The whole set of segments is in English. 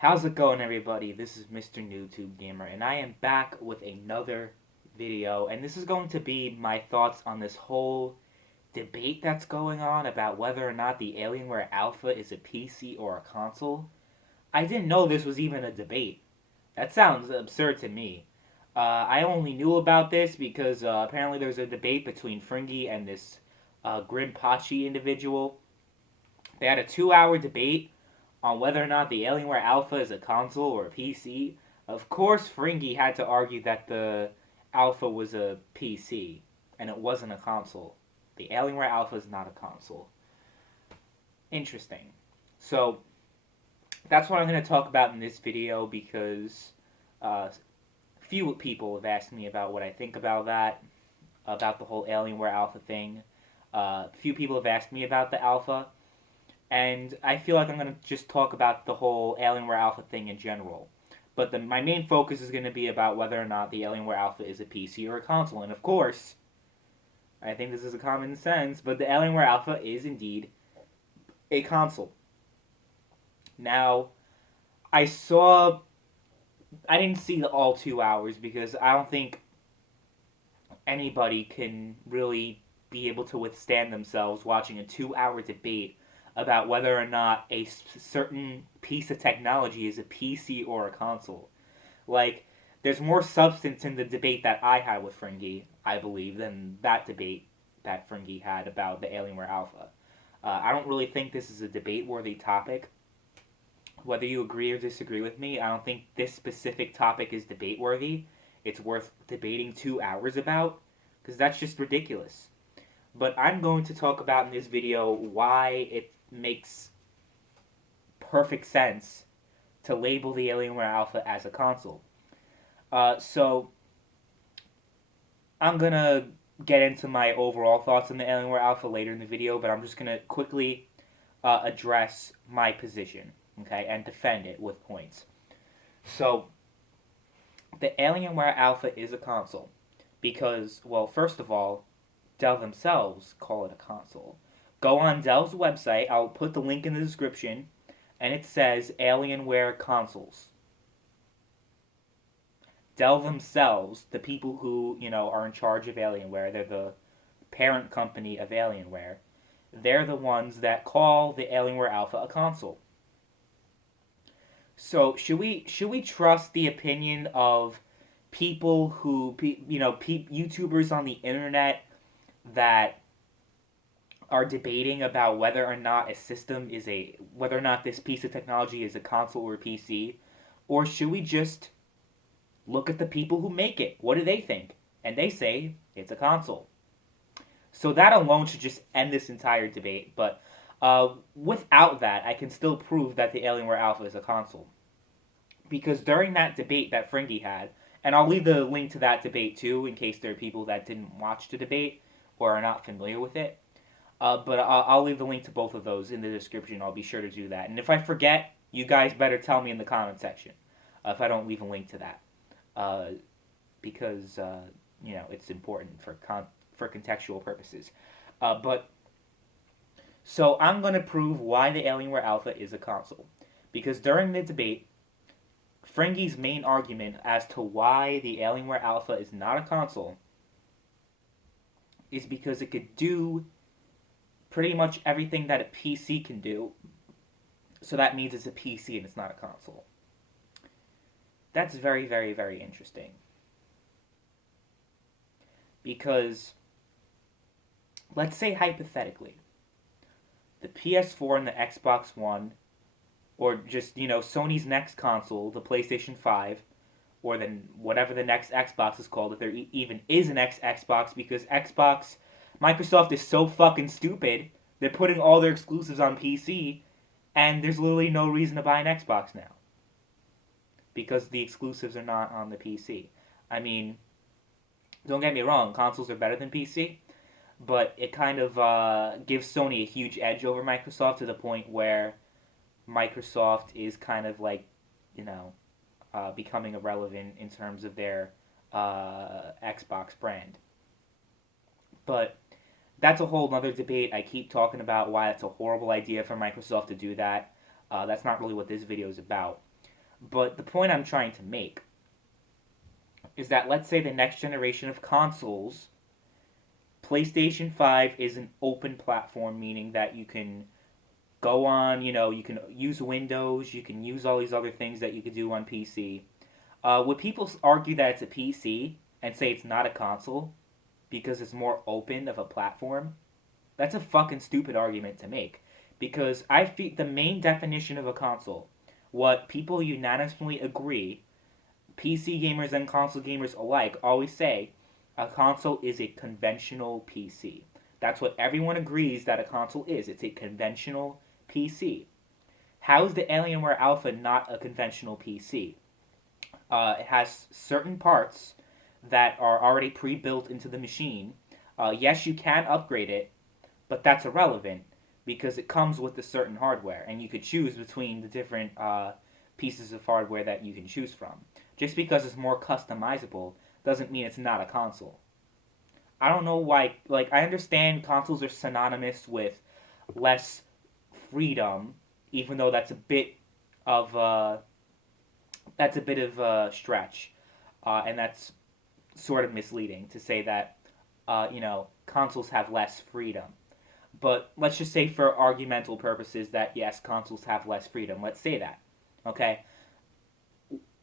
How's it going, everybody? This is MrNoobTubeGamer, and I am back with another video, and this is going to be my thoughts on this whole debate that's going on about whether or not the Alienware Alpha is a PC or a console. I didn't know this was even a debate. That sounds absurd to me. I only knew about this because apparently there's a debate between Fringy and this Grimpachi individual. They had a 2 hour debate on whether or not the Alienware Alpha is a console or a PC. Of course, Fringy had to argue that the Alpha was a PC and it wasn't a console. The Alienware Alpha is not a console. Interesting. So, that's what I'm going to talk about in this video because few people have asked me about what I think about that, about the whole Alienware Alpha thing. Few people have asked me about the Alpha, and I feel like I'm going to just talk about the whole Alienware Alpha thing in general. But my main focus is going to be about whether or not the Alienware Alpha is a PC or a console. And of course, I think this is a common sense, but the Alienware Alpha is indeed a console. Now, I saw. I didn't see the all 2 hours because I don't think anybody can really be able to withstand themselves watching a 2 hour debate about whether or not a certain piece of technology is a PC or a console. Like, there's more substance in the debate that I had with Fringy, I believe, than that debate that Fringy had about the Alienware Alpha. I don't really think this is a debate-worthy topic. Whether you agree or disagree with me, I don't think this specific topic is debate-worthy. It's worth debating 2 hours about, because that's just ridiculous. But I'm going to talk about in this video why it makes perfect sense to label the Alienware Alpha as a console. So I'm gonna get into my overall thoughts on the Alienware Alpha later in the video, but I'm just gonna quickly address my position, okay, and defend it with points. So the Alienware Alpha is a console because, well, first of all, Dell themselves call it a console. Go on Dell's website, I'll put the link in the description, and it says Alienware consoles. Dell themselves, the people who, are in charge of Alienware, they're the parent company of Alienware, they're the ones that call the Alienware Alpha a console. So should we trust the opinion of people who, YouTubers on the internet that are debating about whether or not whether or not this piece of technology is a console or a PC, or should we just look at the people who make it? What do they think? And they say it's a console. So that alone should just end this entire debate. But without that, I can still prove that the Alienware Alpha is a console. Because during that debate that Fringy had, and I'll leave the link to that debate too, in case there are people that didn't watch the debate or are not familiar with it. But I'll leave the link to both of those in the description. I'll be sure to do that. And if I forget, you guys better tell me in the comment section if I don't leave a link to that. Because, it's important for contextual purposes. So I'm going to prove why the Alienware Alpha is a console. Because during the debate, Fringy's main argument as to why the Alienware Alpha is not a console is because it could do pretty much everything that a PC can do. So that means it's a PC and it's not a console. That's very, very, very interesting. Because, let's say hypothetically, the PS4 and the Xbox One, or just, Sony's next console, the PlayStation 5, or then whatever the next Xbox is called, if there even is an Xbox, because Microsoft is so fucking stupid, they're putting all their exclusives on PC, and there's literally no reason to buy an Xbox now. Because the exclusives are not on the PC. I mean, don't get me wrong, consoles are better than PC, but it kind of gives Sony a huge edge over Microsoft to the point where Microsoft is kind of like, becoming irrelevant in terms of their Xbox brand. But that's a whole other debate. I keep talking about why it's a horrible idea for Microsoft to do that. That's not really what this video is about. But the point I'm trying to make is that let's say the next generation of consoles, PlayStation 5 is an open platform, meaning that you can go on, you can use Windows, you can use all these other things that you could do on PC. Would people argue that it's a PC and say it's not a console because it's more open of a platform? That's a fucking stupid argument to make. Because I feel the main definition of a console, what people unanimously agree, PC gamers and console gamers alike always say, a console is a conventional PC. That's what everyone agrees that a console is. It's a conventional PC. How is the Alienware Alpha not a conventional PC? It has certain parts that are already pre-built into the machine. Yes, you can upgrade it, but that's irrelevant because it comes with a certain hardware, and you could choose between the different pieces of hardware that you can choose from. Just because it's more customizable doesn't mean it's not a console. I don't know why. Like, I understand consoles are synonymous with less freedom, even though of that's a bit of a stretch, and that's sort of misleading to say that consoles have less freedom. But let's just say for argumental purposes that yes, consoles have less freedom. Let's say that. Okay?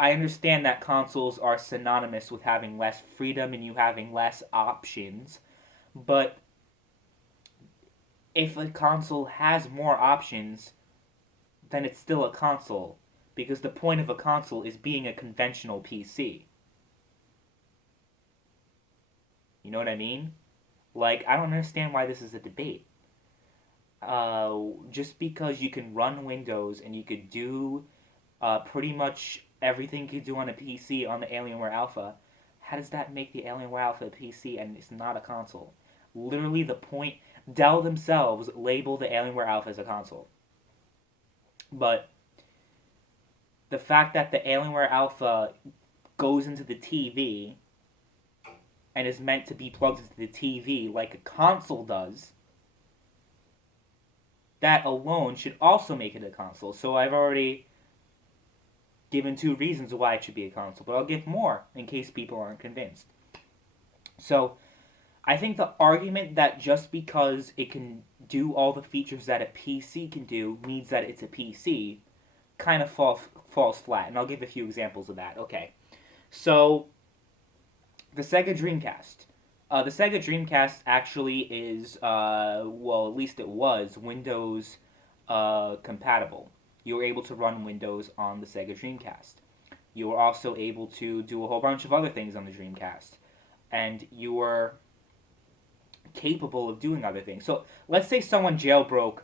I understand that consoles are synonymous with having less freedom and you having less options, but if a console has more options, then it's still a console because the point of a console is being a conventional PC. You know what I mean? Like, I don't understand why this is a debate. Just because you can run Windows and you could do pretty much everything you could do on a PC on the Alienware Alpha, how does that make the Alienware Alpha a PC and it's not a console? Literally, the point. Dell themselves label the Alienware Alpha as a console. But the fact that the Alienware Alpha goes into the TV and is meant to be plugged into the TV like a console does, that alone should also make it a console. So I've already given 2 reasons why it should be a console, but I'll give more in case people aren't convinced. So I think the argument that just because it can do all the features that a PC can do means that it's a PC kind of falls flat, and I'll give a few examples of that. Okay, so the Sega Dreamcast. The Sega Dreamcast actually is, well, at least it was, Windows compatible. You were able to run Windows on the Sega Dreamcast. You were also able to do a whole bunch of other things on the Dreamcast. And you were capable of doing other things. So let's say someone jailbroke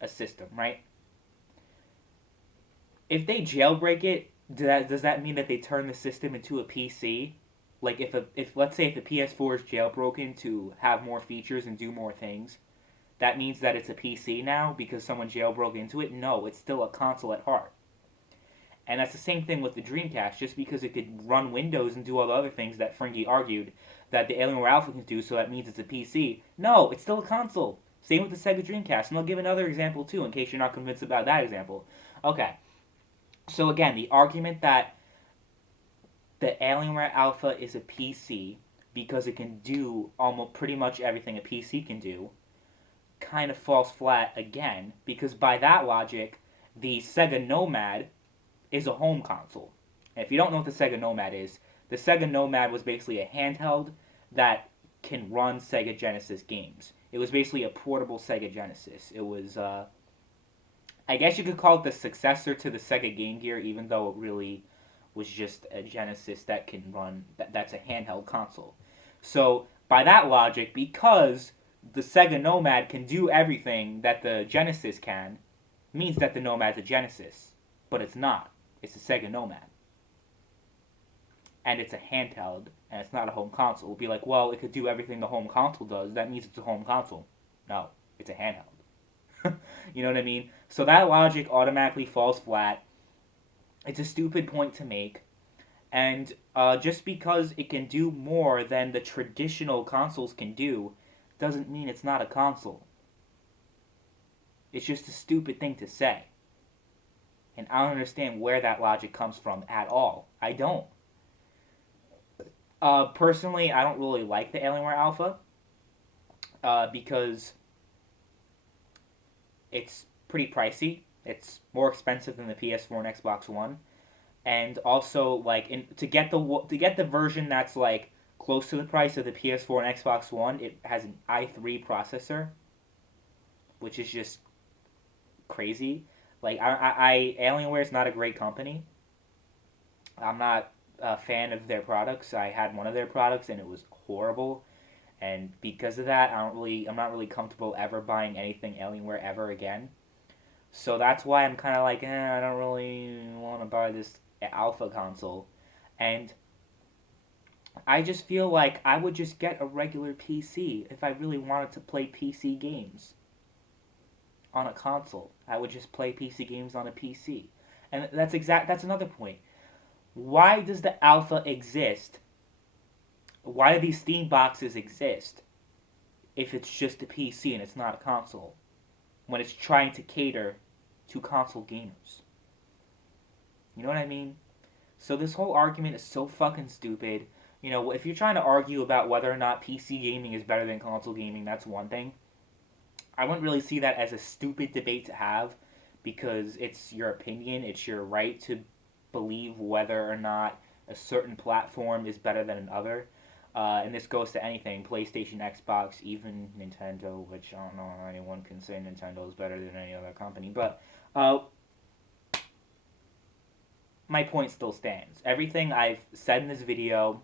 a system, right? If they jailbreak it, does that mean that they turn the system into a PC? Like if let's say if the PS4 is jailbroken to have more features and do more things, that means that it's a PC now because someone jailbroke into it? No, it's still a console at heart. And that's the same thing with the Dreamcast. Just because it could run Windows and do all the other things that Frankie argued that the Alienware Alpha can do, so that means it's a PC. No, it's still a console. Same with the Sega Dreamcast. And I'll give another example too, in case you're not convinced about that example. Okay. So again, the argument that the Alienware Alpha is a PC because it can do almost pretty much everything a PC can do kind of falls flat again, because by that logic, the Sega Nomad is a home console. And if you don't know what the Sega Nomad is, the Sega Nomad was basically a handheld that can run Sega Genesis games. It was basically a portable Sega Genesis. It was, I guess you could call it the successor to the Sega Game Gear, even though it really was just a Genesis that can run, that's a handheld console. So, by that logic, because the Sega Nomad can do everything that the Genesis can, means that the Nomad's a Genesis. But it's not. It's a Sega Nomad. And it's a handheld, and it's not a home console. It would be like, well, it could do everything the home console does. That means it's a home console. No, it's a handheld. You know what I mean? So that logic automatically falls flat. It's a stupid point to make. And just because it can do more than the traditional consoles can do, doesn't mean it's not a console. It's just a stupid thing to say. And I don't understand where that logic comes from at all. I don't. Personally, I don't really like the Alienware Alpha because it's pretty pricey. It's more expensive than the PS4 and Xbox One, and also like to get the version that's like close to the price of the PS4 and Xbox One, it has an i3 processor, which is just crazy. Like Alienware is not a great company. I'm not a fan of their products. I had one of their products and it was horrible, and because of that, I'm not really comfortable ever buying anything Alienware ever again. So that's why I'm kind of like, I don't really want to buy this Alpha console, and I just feel like I would just get a regular PC if I really wanted to play PC games on a console. I would just play PC games on a PC. And that's another point. Why does the Alpha exist? Why do these Steam boxes exist if it's just a PC and it's not a console? When it's trying to cater to console gamers. You know what I mean? So this whole argument is so fucking stupid. You know, if you're trying to argue about whether or not PC gaming is better than console gaming, that's one thing. I wouldn't really see that as a stupid debate to have because it's your opinion, it's your right to believe whether or not a certain platform is better than another. And this goes to anything, PlayStation, Xbox, even Nintendo, which I don't know how anyone can say Nintendo is better than any other company. But my point still stands. Everything I've said in this video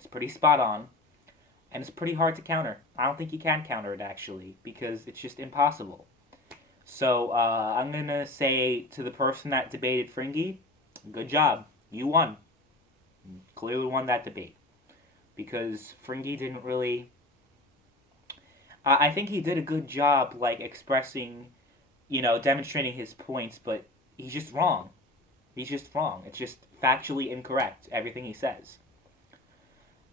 is pretty spot on. And it's pretty hard to counter. I don't think you can counter it, actually, because it's just impossible. So I'm going to say to the person that debated Fringy, good job. You won. You clearly won that debate. Because Fringy didn't really... I think he did a good job, like, expressing, demonstrating his points, but he's just wrong. He's just wrong. It's just factually incorrect, everything he says.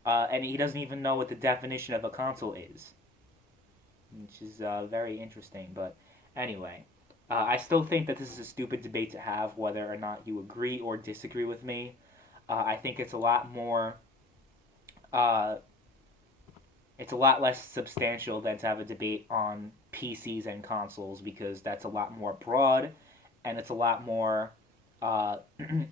And he doesn't even know what the definition of a console is. Which is very interesting, but anyway. I still think that this is a stupid debate to have, whether or not you agree or disagree with me. I think it's a lot more... it's a lot less substantial than to have a debate on PCs and consoles, because that's a lot more broad, and it's a lot more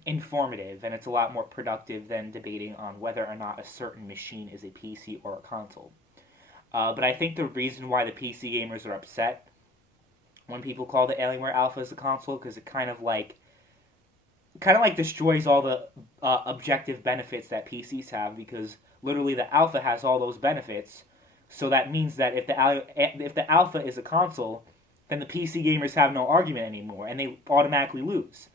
informative, and it's a lot more productive than debating on whether or not a certain machine is a PC or a console. But I think the reason why the PC gamers are upset when people call the Alienware Alpha as a console, because it kind of like destroys all the objective benefits that PCs have, because literally the Alpha has all those benefits. So that means that if the Alpha is a console, then the PC gamers have no argument anymore, and they automatically lose.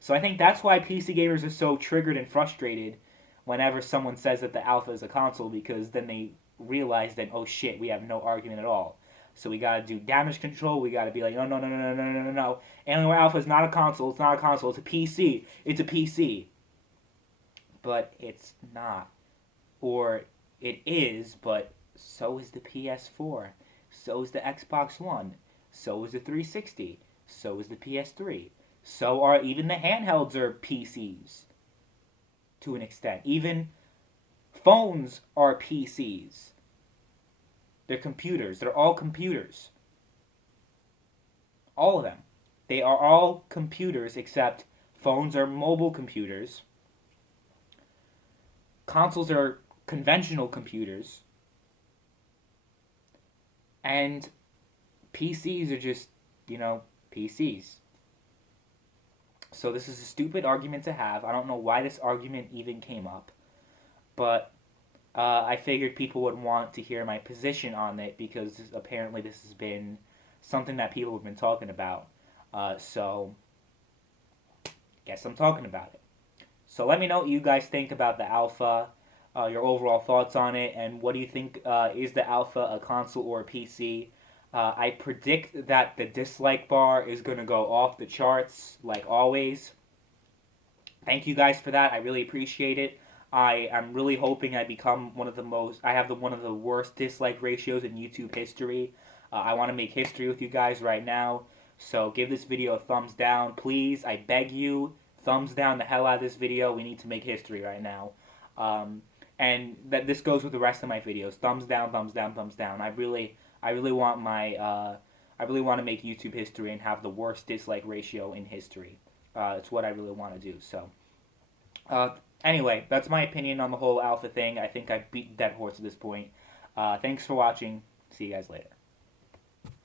So I think that's why PC gamers are so triggered and frustrated whenever someone says that the Alpha is a console, because then they realize that, oh shit, we have no argument at all. So we gotta do damage control, we gotta be like, no, no, no, no, no, no, no, no. Alienware Alpha is not a console, it's not a console, it's a PC. It's a PC. But it's not. Or it is, but so is the PS4. So is the Xbox One. So is the 360. So is the PS3. So are even the handhelds are PCs to an extent. Even phones are PCs. They're computers. They're all computers. All of them. They are all computers, except phones are mobile computers. Consoles are conventional computers. And PCs are just, PCs. So this is a stupid argument to have. I don't know why this argument even came up. But I figured people would want to hear my position on it, because apparently this has been something that people have been talking about. So, guess I'm talking about it. So let me know what you guys think about the Alpha, your overall thoughts on it, and what do you think, is the Alpha a console or a PC? I predict that the dislike bar is going to go off the charts, like always. Thank you guys for that. I really appreciate it. I am really hoping I become one of the worst dislike ratios in YouTube history. I want to make history with you guys right now. So give this video a thumbs down, please. I beg you, thumbs down the hell out of this video. We need to make history right now. Um, and that this goes with the rest of my videos. Thumbs down, thumbs down, thumbs down. I really want my, I really want to make YouTube history and have the worst dislike ratio in history. It's what I really want to do. So, uh, anyway, that's my opinion on the whole alpha thing. I think I've beaten that horse at this point. Thanks for watching. See you guys later.